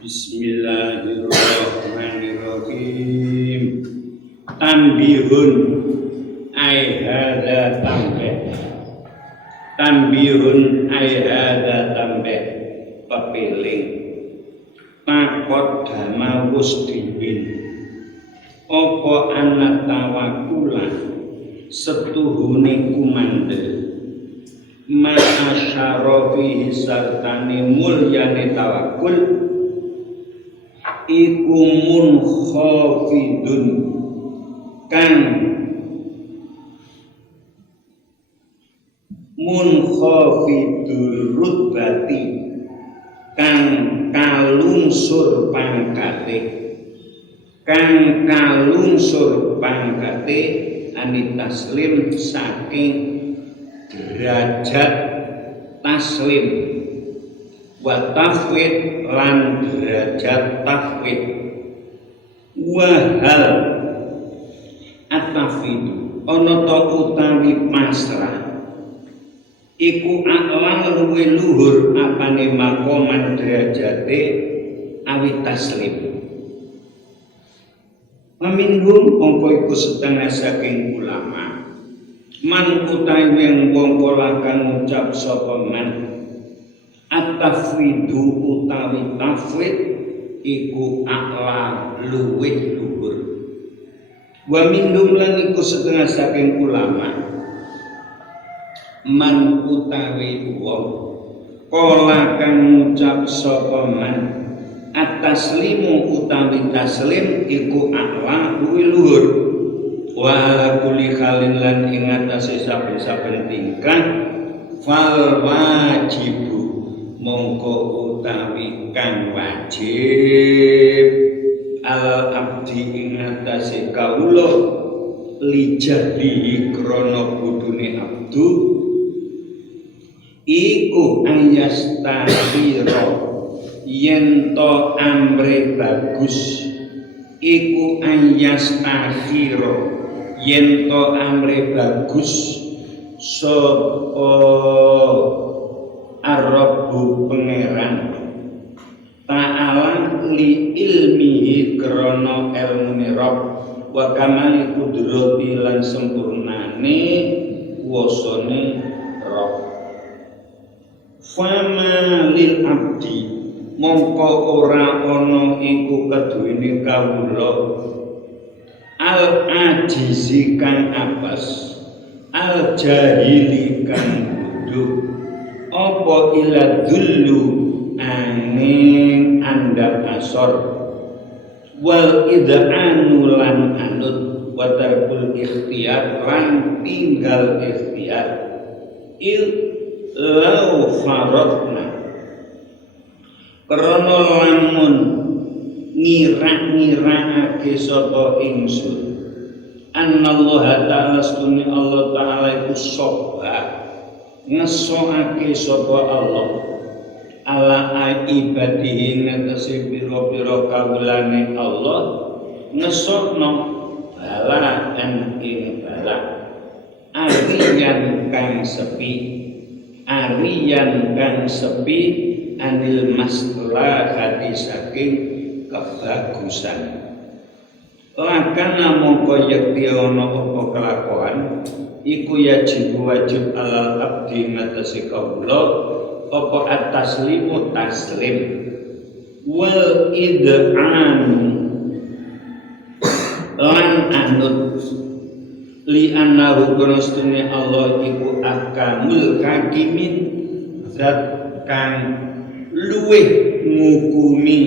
Bismillahirrahmanirrahim. Tanbihun ai hadza tambah. Tanbihun ai hadza tambah. Pepeling. Pakot dama wusdibin. Apa anak tawakulan setuhune kumandhe. Ma'asyarafihi sartani mulyane tawakul iku munkhafidun kang munkhafidul rutbati kang kalungsur pangkate ani taslim saking derajat taslim wa tafwid lan derajat tafwid wahal atafidu ana ta utawi pasrah iku a'la luwih luhur apane makoman derajate awi taslim. Paminhum mongko iku setengah saking ulama man utawi wong kang ngucap sapa man at-tafwidu utawi tafwid iku a'la luwih luhur. Wa minhum lan iku setengah saking ulama man utawi wong kala kang ngucap sapa man at-taslimu utawi taslim iku a'la luwih luhur. Wa ala kulli halin lan ing atase saben-saben tingkah fal wajibu mongko utawi kang wajib al abdi ing atase kawula lijadi krana budune abdu iku ayastahira yen to amre bagus iku ayastahira yen to amre bagus sapa Ar-Rabbu pangeran ta'ala li ilmihi krana ilmune Rabb wa kamali qudrati lan sempurnane kuwasane Rabb. Fama lil abdi mongko ora ana iku keduwene kawula al ajizi kang apes al jahili kang bodho apa ila dullu angin andap asor wal id'anu lan anut wa tarkul ikhtiyar lan tinggal ikhtiyar il lau faradna krana lamun ngira-ngiraake sapa ingsun annallaha ta'ala sunni Allah ta'ala iku sobat ngesokake sapa Allah ala ibadihi ngatasi biro-biro kawulane Allah ngesokno bala kan ing bala ariyan kang sepi anil maslahati saking kebagusan lakana mongko yakti ana apa kelakuan iku wajib alal abdi ngatasi kawula apa at-taslimu taslim wal id'an lan anut li annahu kunustune Allah iku akamul hakimin zat kang luwih ngukumi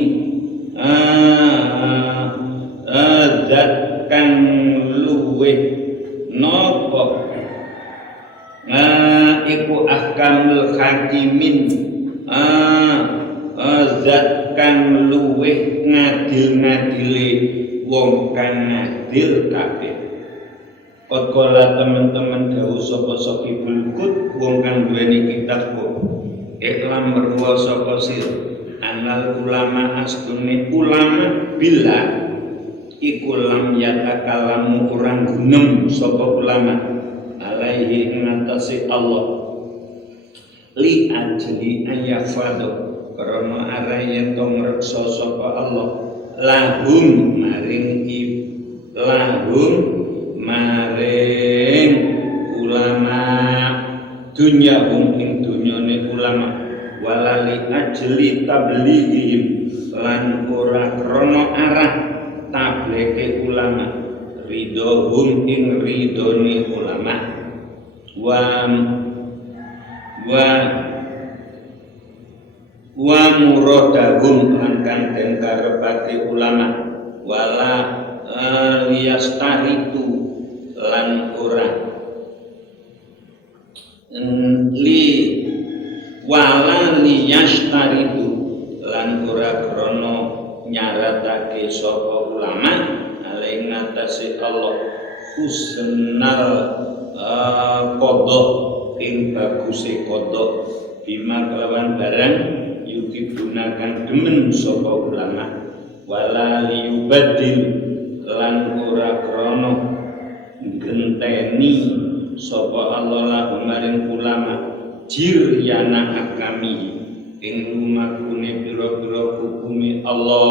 zat kang luwih nopo iku ahkamul hakimin zat kang luwih ngadil-ngadile wong kang ngadil kabeh. Kokola teman-teman dawuh sapa Sahibul Qut wong kang duweni kitab kok iklam merwa sapa sir anal ulama astune ulama bila iku lam yatakalamu orang gunem sapa ulama alaihi ngatasi Allah li ajli ayafadu krana arah yen to ngreksa sapa Allah lahum maring ulama dunya ing dunyane ulama walali ajli tablighihim lan ora krana arah tableke ulama ridhohum ing ridhone ulama wa muradahum lan kang den karepake ulama wala liyastaritu lan ora liyastaritu lan ora krana nyaratake sapa ulama alai ngatasi Allah husnal qadha ing baguse qadha bima kelawan barang yukigunakan demen sapa ulama wala liyubadil lan ora krana genteni sapa Allah lahum maring ulama jiryana akami ing lumakune pira-pira hukumi Allah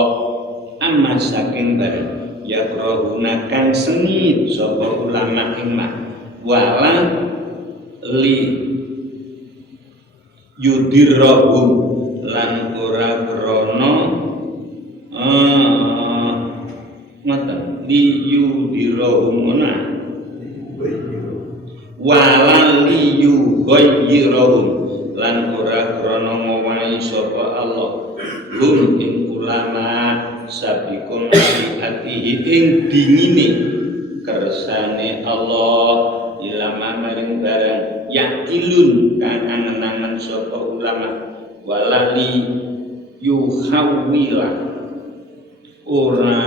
amma saking bareng ya rohuna kang sengit sapa ulama ing mah wala li yudirrahum lan ora krana ngoten li yudirrahum ana wala li yughayyiruhum lan ora krana ngowahi sapa Allah hum ing ulama sabiqun atihi ing dingine kersane Allah ilama maring barang yakilun kang angen-angen sapa ulama walali yuhawwila ora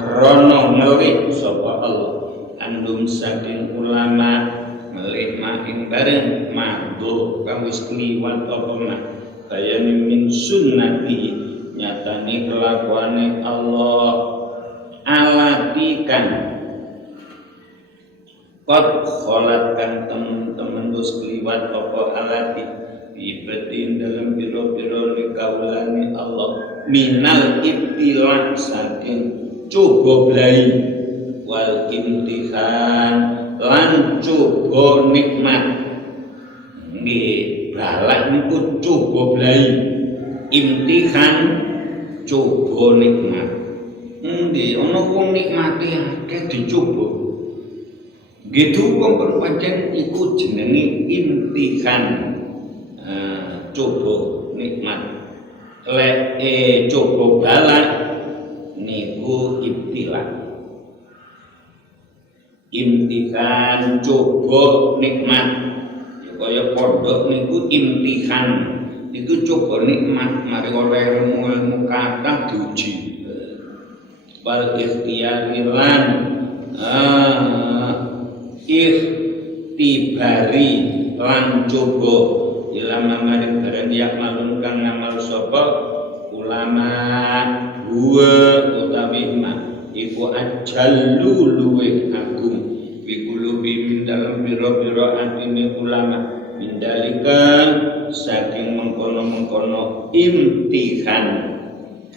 krana ngelik sapa Allah andum saking ulama ngelik ing bareng madhur kang wis kliwat apa mah bayane min sunnati nyatane kelakuane Allah alatikan kot kholat kan temen-temen wis kliwat apa alati ibadin dalam biro-biro ni kaulane Allah minal ibtilah saking coba blai wal imtihan lan coba nikmat nggih balak niku coba blai imtihan coba nikmat nggih ana wong nikmati akeh dicoba gitu wong pancen iku jenenge imtihan coba nikmat lek coba balak niku ibtilah imtihan coba nikmat ya kaya pondok niku imtihan itu coba nikmat mari oleh ilmu kadang diuji wal ikhtiyarilan ikhtibari lan coba ilama maring barang yak malun kang ngamal sapa ulama huwa utawi ma iku ajallu luwih agung bikulubi dalam biro-biro atine ulama mindalika saking mengkono-mengkono imtihan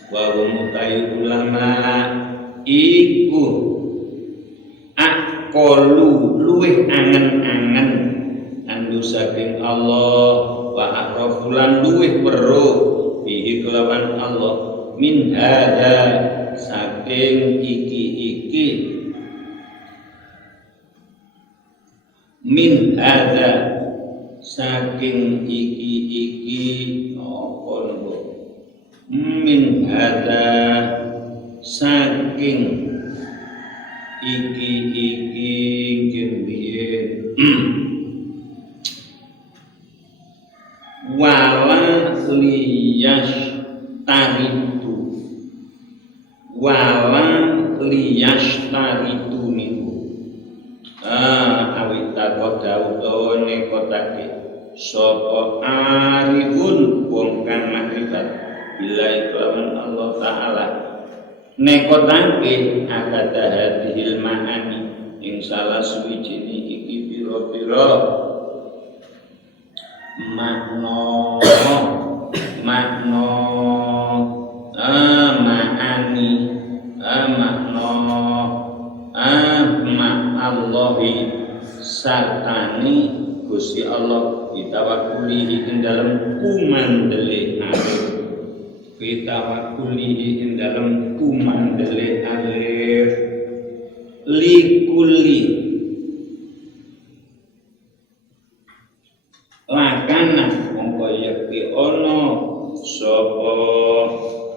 wa mutai ulama iku aqolu luwih angen-angen andu saking Allah wa akrafulan luwih weruh bihi kelawan Allah min hadza saking iki min hadza saking iki apa niku min hadza saking iki gembiye wala liyashtaritu niku awit takodawu nekotake sapa arifun wong kang makrifat billahi kelawan Allah taala nekotake akada hadhil ma'ani ing salah suwijine iki pira-pira makna makna ma'ani makna ma'allahi sartani Gusti Allah bitawakkulihi ing dalem kumandele alif bitawakkulihi ing dalem kumandele alif likulli lakana mongko yakti ono sapa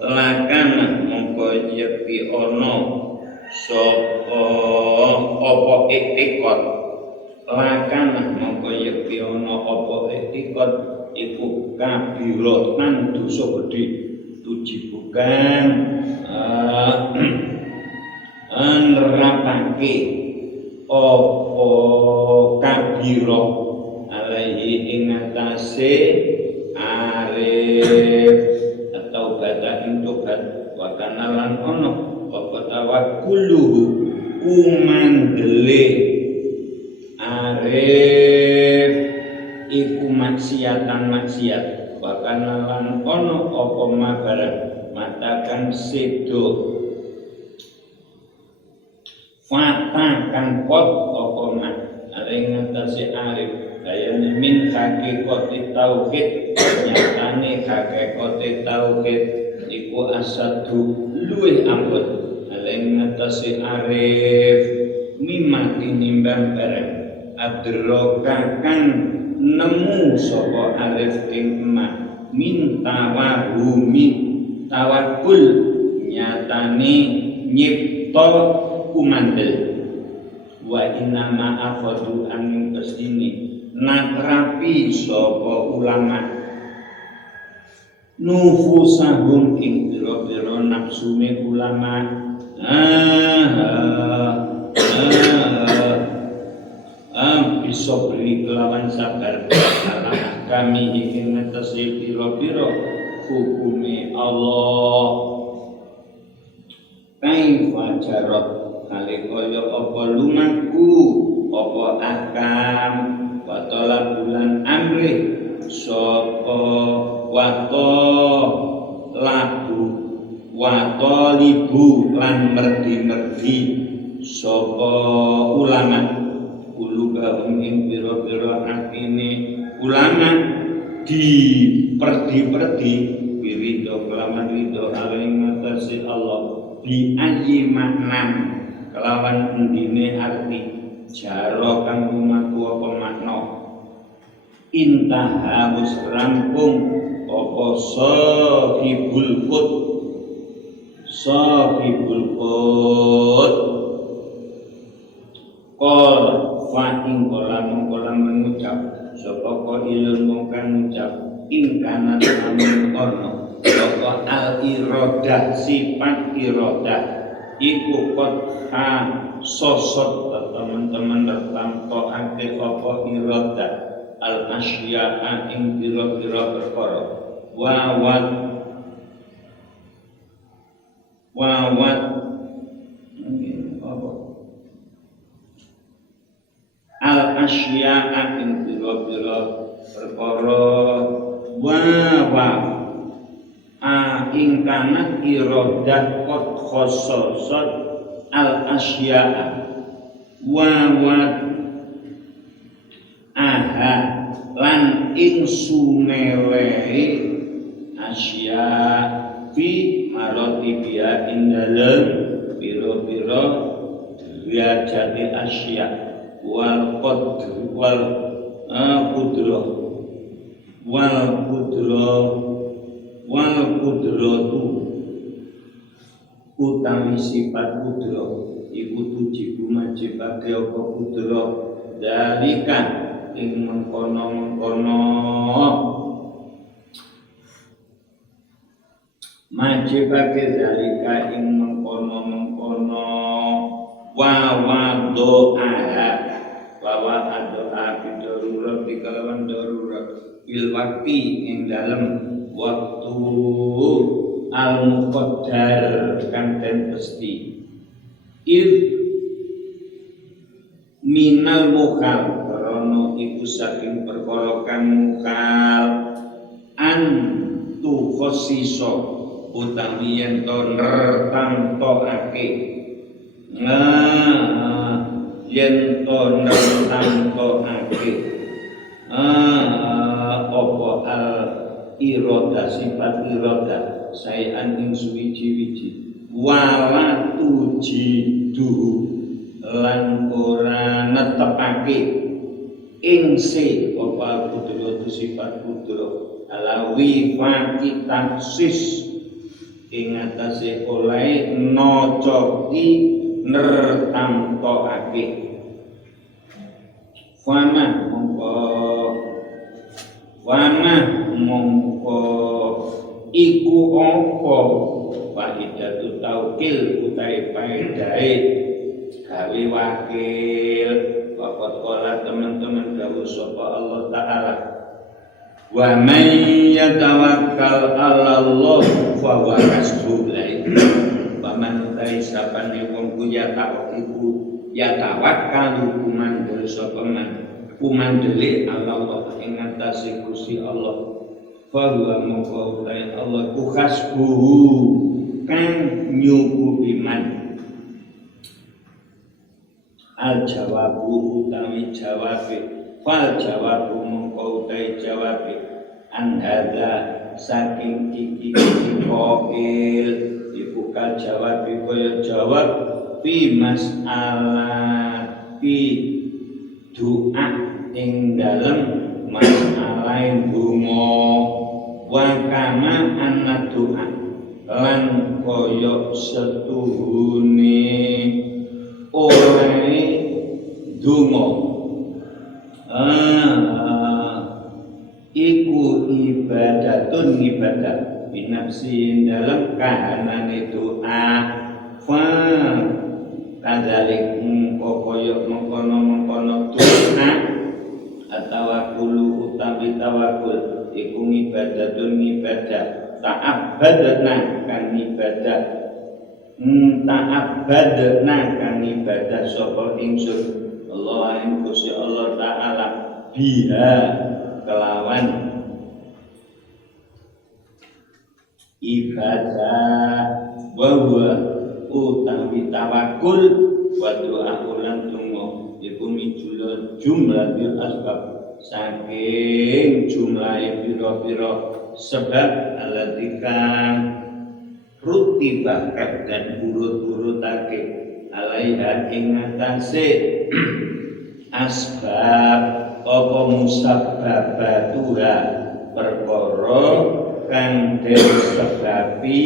lakana mongko yakti ono sapa apa iktikot lakana mongko yakti ono apa iktikot iku kabirotan dosa gedhe tuji bukan nerapake apa kabiro alaihi ing atase arif atau bata ing tobat wa kana lan ono apa tawakkuluhu kumandele arif iku maksiat wa kana lan ono apa mabarang matakan sedo fata kan pot apa mak ing atase arif ayane min hakikati tauhid nyatane hakikate tauhid iku asadu luwih ambot ing atase arif mimma tinimbang bareng adroka kang nemu sapa arif ing mak min tawahumi tawakkul nyatane nyipta kumandel wa inna ma'afadu angin kesini natrapi sapa ulama nufusahum ing biro-biro nafsune ulama bisa beri kelawan sabar karena kami ingin ngetesi biro-biro hukume Allah kaifa jarot kali kaya apa lumaku apa akam watola bulan amri sapa wato labu wato libu lan merdi-merdi sapa ulama ulugahum ing pira-pira atine ulama diperdi-perdi wirido kelawan ridho aling ngatasi Allah bi ayyi makna kelawan endine arti jaro kang lumaku apa makna intaha wis rampung apa sahibul qut qol fa ing kolam mengucap sapa qailun mung kang ngucap ing kana amun ono sapa al iradah sifat iradah iku qad sosot teman-teman tertampo ake apa iradah al asya'a ing bira-bira perkara wawat al asya'a ing bira-bira perkara ing kana iradah qad khososot al asya'a lan ing sumelehi asya fi marotibia indalem biro-biro derajate asya wal qudratu utawi sifat kudro iku tujibu majibake apa kudro dalika ing mengkono majibake dalika ing mengkono wa doa bidarurat dikalawan darurat bil wakti ing dalem waktu al muqaddar kang den pesti minal mukhal karana iku saking perkara kang mukhal an tu khosiso utawi yen to nertantokake yen to nertantokake apa al iroda sifat iroda sayan ing suwiji-wiji wala tujidu lan ora netepake ing se apa kudro sifat kudro alawi faqi taksis ing atase oleh nocoki nertamtokake fana mongko iku apa faidatu taukil utai faedahe gawe wakil bapak kala teman-teman dawuh sapa Allah taala wa man yatawakkal 'ala Allah fa huwa hasbuh wa man taisabane wong ku ya tawakkal kumandel sapa man kumandele Allah ing atase Gusti Allah fa huwa mongko Allah ku hasbuh kang nyukupi man al jawabu utawi jawabe fal jawabu mongko utawi jawabe an hadza saking iki koil iku ka jawabe kaya jawab fi mas'alah fi doa ing dalem masalah donga wa kama anna doa lan kaya setuhune oleh donga iku ibadatun ibadah binafsi dalam kahanane doa fa kadzalik kaya mengkono doa atawakulu utawi tawakul iku ibadatun ibadah ta'abbadna kan ibadah ta'abbadna kan ibadah sapa ingsun Allah ing Gusti Allah taala biha kelawan ibadah bahwa utawi tawakul wa doa ulang tunggu iku mijul jumlatil asbab saking jumlah pira-pira sebab alatika rutibah dan urut-urutake alaiha ing atase asbab apa musabbabatuha perkara kang den sebabi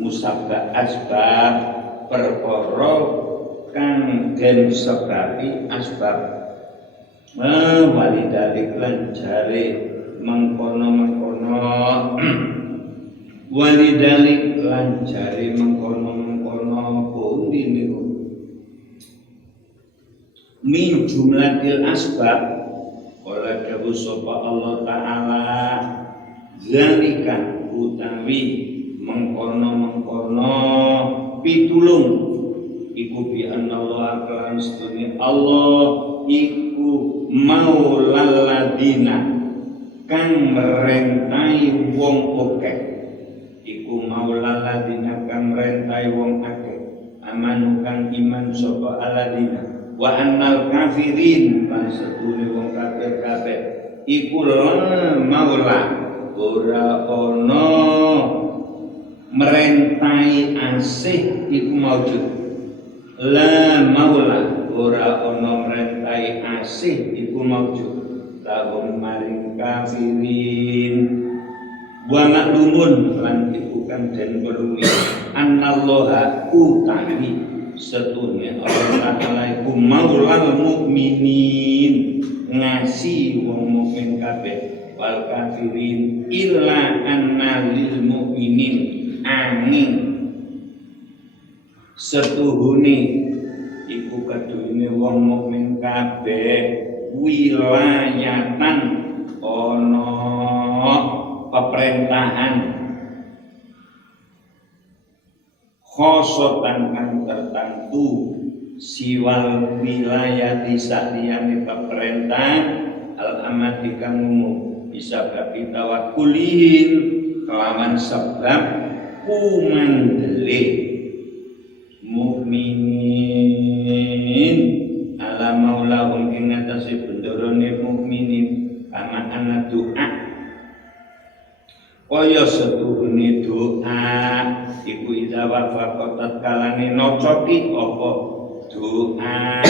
musabbab asbab perkara kang den sebabi asbab walidalik lan jare mengkono-mengkono walidalik lan jare mengkono-mengkono pundi niku min jumlatil asbab qala dawuh sapa Allah taala zalika utawi mengkono-mengkono pitulung iku bi anallah kelan sedune Allah iku maulal ladina kang merentai wong akeh iku maulal ladina kang merentai wong akeh amanu kang iman sapa aladina wa annal kafirin lan sedune wong kafir kabeh iku maula ora ana merentai asih iku maujud la maula ora ana merentai asih iku maujud lahum maring kafirin wa maklumun lan iku kang den perlu anallaha utawi setunya Allah Ta'ala iku maulal mukminin ngasi wong mukmin kabeh wal kafirin illa anna lil mukminin angin setuhune iku kadune wong mukmin kabeh wilayatan ana pemerintahan khosotan kang tertentu siwal wilayah di saliyane pemerintah al amati kang umum bisa babi tawakulin kelawan sebab kumandele mukminin ala maulahum ing atase bendorone mukminin kama ana doa kaya setuhune doa iku izawa faqat kalane nocoki apa doa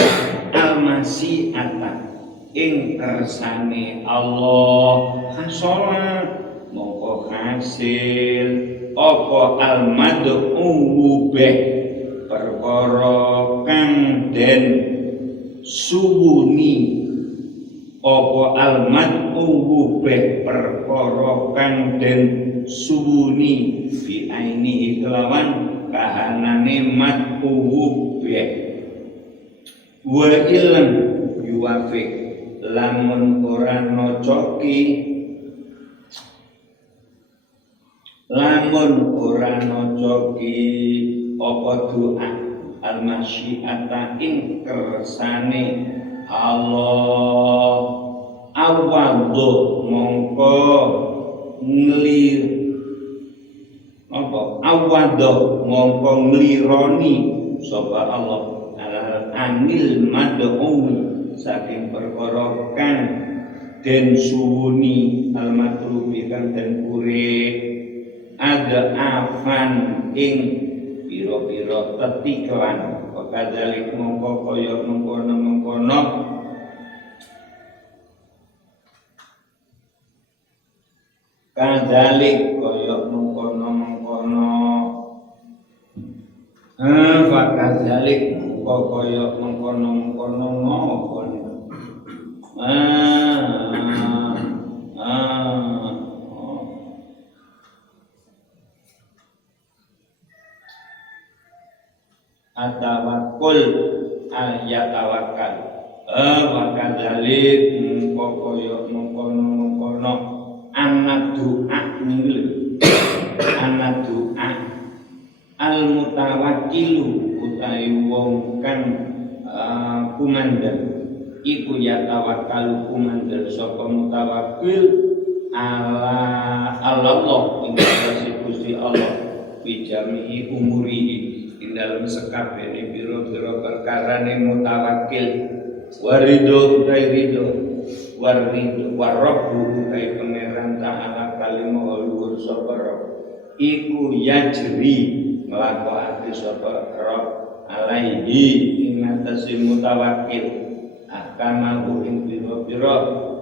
al-masyi'ata ing kersane Allah hasola mongko hasil apa al-mad'u bih perkara kang den suwuni apa al-mad'u bih perkara kang den suwuni bi aini kelawan kahanane mad'u bih wa ilm yuwafiq lamun ora nocoki apa doa al-masyi'ata ing kersane Allah awadhu mongko nglir apa awadhu mongko nglironi sapa Allah anil mad'u saking perkara kang den suwuni al-matlubi kang den urip ada afan ing pira-pira tetiklan kadalik mongko kaya mengkono kadalik kaya mengkono fakadzalik mongko kaya mengkono ngopo atawakkul ayatawakkal wakadzalik kaya mengkono anak doa al mutawakkilu utawi wong kang kumandheng iku yatawakkalu kumandheng sapa mutawakkil Allah ing Gusti Allah fi jami'i umurihi ing dalam sekabehane pira-pira perkarane mutawakkil warido utai ridho warabbu utai pangeran ta'ala kalimah luhur sapa rob iku yajri nglakokake sapa rob alaihi ing atase mutawakkil akamahu ing pira-pira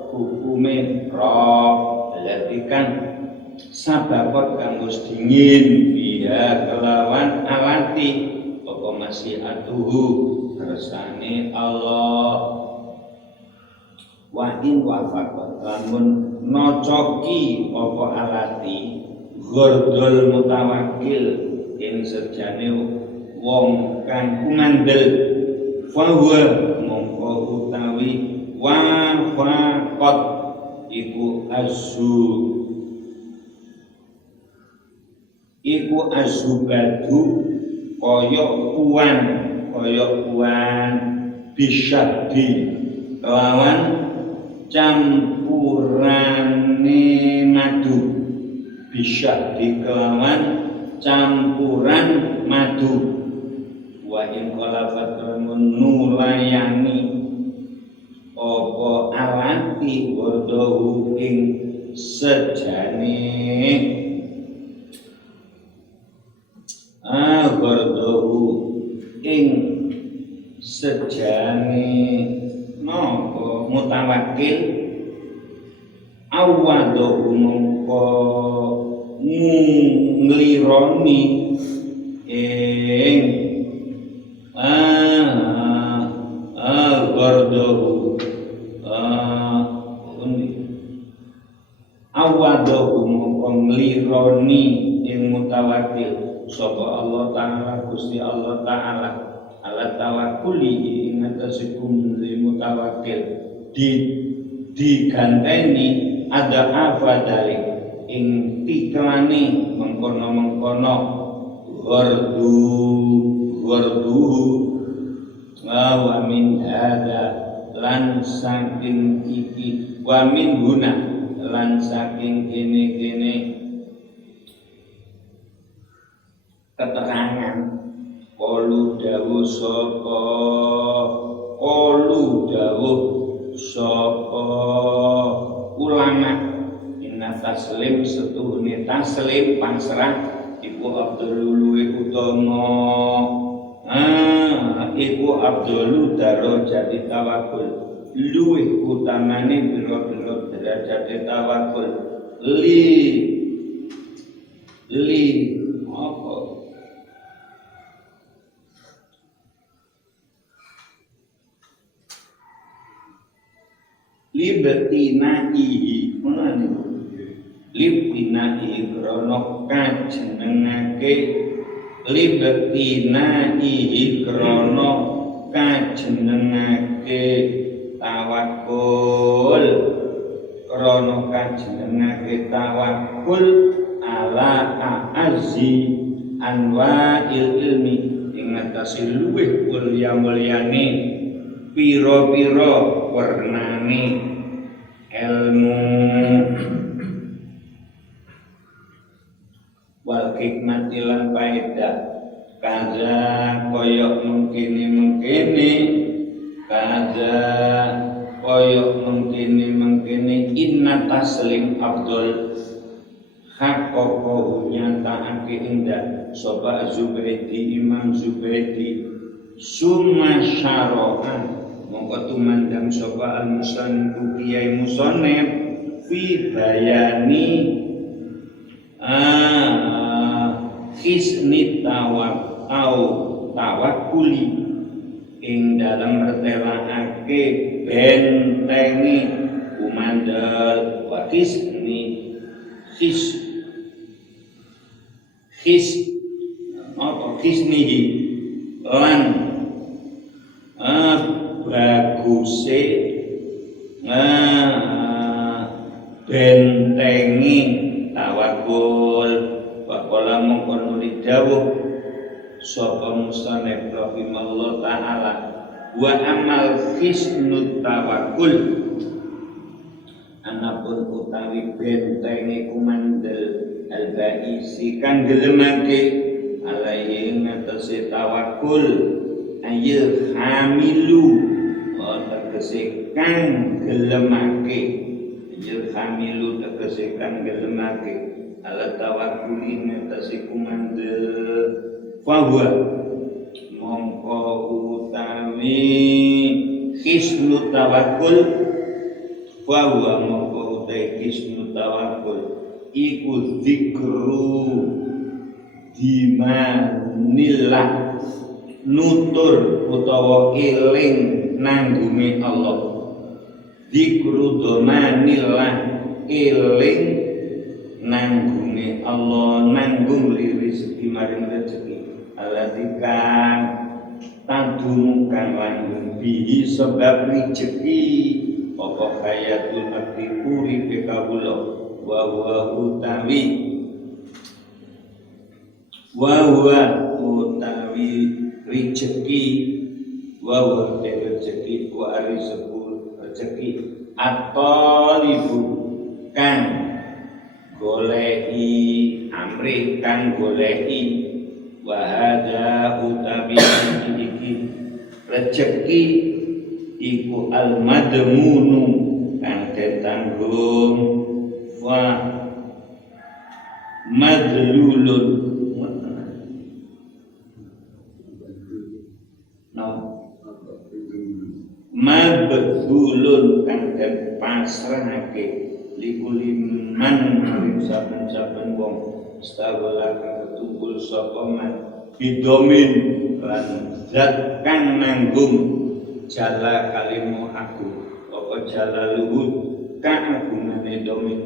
hukume rob latikan sababot kang wis dingin biya kelawan alati apa masyiatuhu kersane Allah wa in wafaqat lamun nocoki apa alati ghordul mutawakkil ing sejane wong kang kumandel fahuwa mongko utawi wafaqat iku azubadu kaya kuwan bisyadi lawan campurane madu bisyadi kelawan campuran madu wa in qalafat nulayani apa alati wardahu ing sejane wardahu ing sejane napa mutawakkil awadahu mongko nglironi ing wardahu awadahu mongko nglironi ing mutawakkil sapa Allah Ta'ala Gusti Allah Ta'ala ala tawakkuli ing atase mutawakkil diganteni ada afadalik ing tiklane mengkono wardu wa min hada lan saking iki wa min guna lan saking kene keterangan qalu dawuh sapa ulama inna taslim setuhune taslim pasrah iku abdulul utama iku abdulu darajati tawakkul luwih utamane biro-biro derajat tawakkul li apa libtinaihi menane libtinaihi krono kajenengake libtinaihi krono kajenengake tawakkul krono kajenengake tawakkul ala a'azzi anwa'il ilmi ing atase luwih mulya-mulyane pira-pira wernane ilmu wal hikmati lan faedah kaza koyok mengkini kaza koyok mengkini inna taslim abdul hakoko nyataake indah sopa Zubaidi Imam Zubaidi summa syaro'an mongko tumandang sopa al-musannif Kiai Musannif fi bayani hisni tawakkuli ing dalam mertelakake bentengi kumandel wa hisni hisnihi lan baguse bentengi tawakkul waqala mongkon nuli dawuh sapa musannif rahimallahu taala wa amal hisnut tawakkul anapun utawi bentengi kumandel al-baisi kang gelemake alaihi ngatasi tawakkul ayil hamilu tegese kang gelemake ayil hamilu tegese kang gelemake ala tawakkul ngatasi kumandel fawa mongko utawi hisnu tawakkul fawa mongko utawi hisnu tawakkul iku zikru dimanillah nutur utawa eling nanggunge Allah zikru dimanillah eling nanggunge Allah nanggung rezeki maring rezeki alatikan tandumukan langgeng bihi sebab rezeki apa hayatul abdi uripe kawula wa utawi rezeki wa rezeki ku ari sepur rezeki atolibu kang goleki amri kang goleki wa hadza utawi iki rezeki iku al madmunu kang ditanggung wa madlulun mabdulun kang den pasrahake likuliman maring saben-saben wong stawala kang tumbul sapa man bidomin lan zat kang nanggung jala kalimu aku apa jala luhut kang agungane domin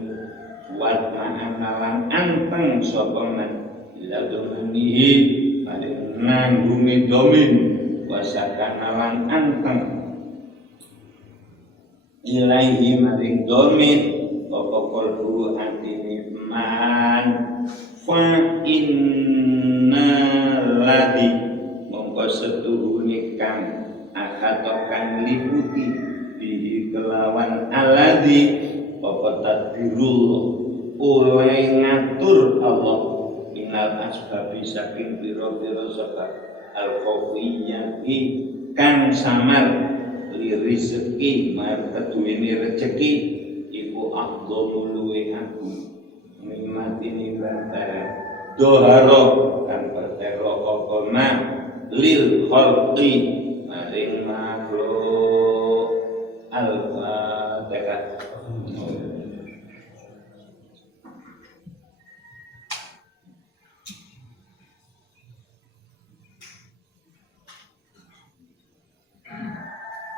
wat manalan anteng sapa man ila dominihi maring nanggungi domin wasakanalan anteng ilaihi maring domin apa kalbu antine man fa inna ladhi mongko setuhune kang akatokan liputi di kelawan aladhi apa tadbirul oleh ngatur Allah ing minal asbabi saking pira-pira sebab al-khawiyati kang samar li rezeki mar keduwene rejeki iku afdhalu luwe agung nikmati nikmatan doharo kan pertero apa man lil khalqi maring makhluk al-fatihah.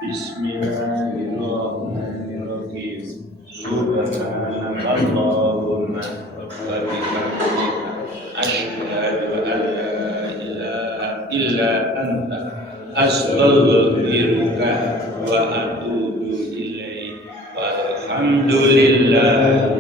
Bismillahirrahmanirrahim. Subhanakallahumma wa bihamdika asyhadu an la ilaha illa anta astaghfiruka wa atubu ilaik. Walhamdulillah.